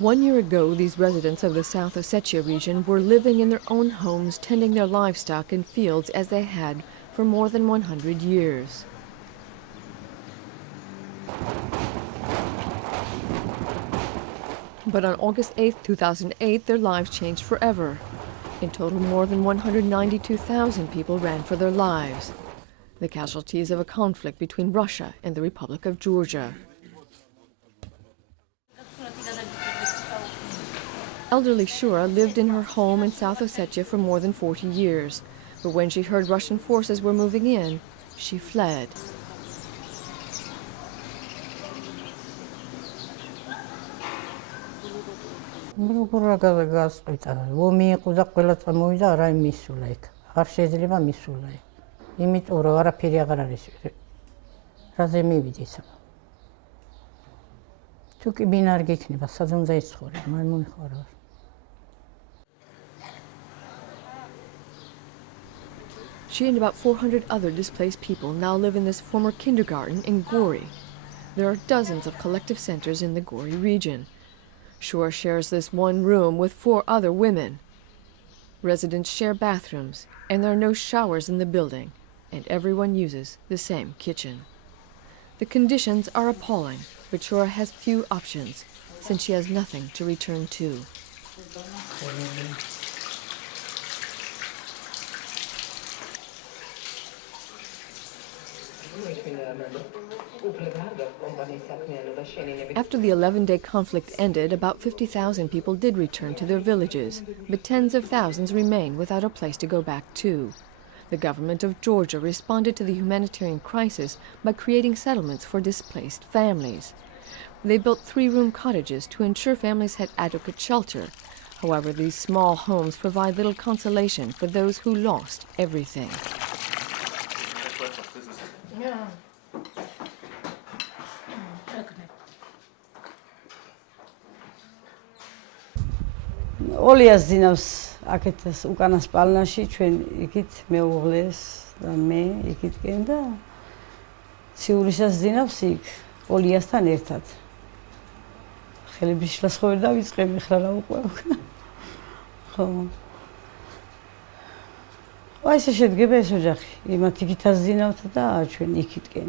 1 year ago, these residents of the South Ossetia region were living in their own homes, tending their livestock in fields as they had for more than 100 years. But on August 8, 2008, their lives changed forever. In total, more than 192,000 people ran for their lives, the casualties of a conflict between Russia and the Republic of Georgia. Elderly Shura lived in her home in South Ossetia for more than 40 years, but when she heard Russian forces were moving in, she fled. She and about 400 other displaced people now live in this former kindergarten in Gori. There are dozens of collective centers in the Gori region. Shura shares this one room with 4 other women. Residents share bathrooms, and there are no showers in the building, and everyone uses the same kitchen. The conditions are appalling, but Shura has few options, since she has nothing to return to. After the 11-day conflict ended, about 50,000 people did return to their villages, but tens of thousands remain without a place to go back to. The government of Georgia responded to the humanitarian crisis by creating settlements for displaced families. They built 3-room cottages to ensure families had adequate shelter. However, these small homes provide little consolation for those who lost everything. Olias დინავს აქეთ უკანას პალნაში ჩვენ იქით მეუღლეს და მე იქითკენ და ციურისას დინავს იქ Oliasთან ერთად. ხელების შლასხოვერ დავიწყები ხლა რა უყვევ. ხო. აი ესე შედგება ეს ოჯახი. იმათ იქითაც დინავთ და ჩვენ იქითკენ.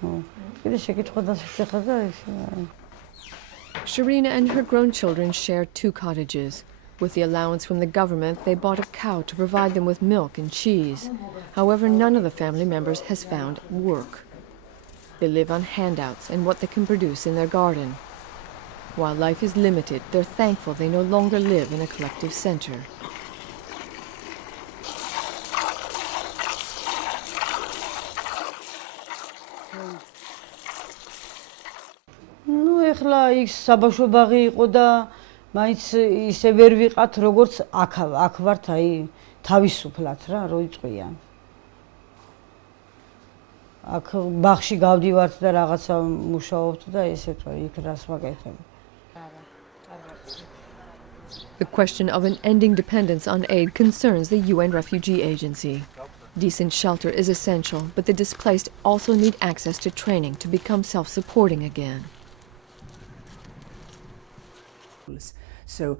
ხო. კიდე შეკითხვა დასახება და ეს Sharina and her grown children share 2 cottages. With the allowance from the government, they bought a cow to provide them with milk and cheese. However, none of the family members has found work. They live on handouts and what they can produce in their garden. While life is limited, they're thankful they no longer live in a collective center. ეხლა ის საბავშვო ბაღი იყო და მაინც ისე ვერ ვიყათ როგორც აქ ვართ აი თავისუფლად რა რო იწვიან. აქ ბაღში გავდივართ და რაღაცა მუშაობთ და ესეთ რა იქ რას ვაკეთებ. The question of an ending dependence on aid concerns the UN Refugee Agency. Decent shelter is essential, but the displaced also need access to training to become self-supporting again. So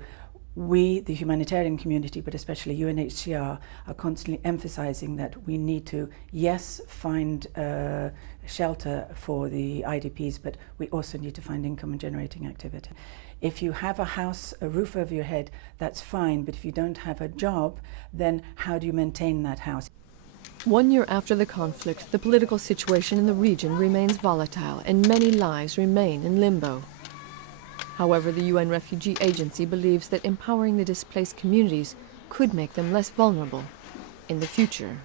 we, the humanitarian community, but especially UNHCR, are constantly emphasizing that we need to, yes, find shelter for the IDPs, but we also need to find income-generating activity. If you have a house, a roof over your head, that's fine, but if you don't have a job, then how do you maintain that house? 1 year after the conflict, the political situation in the region remains volatile and many lives remain in limbo. However, the UN Refugee Agency believes that empowering the displaced communities could make them less vulnerable in the future.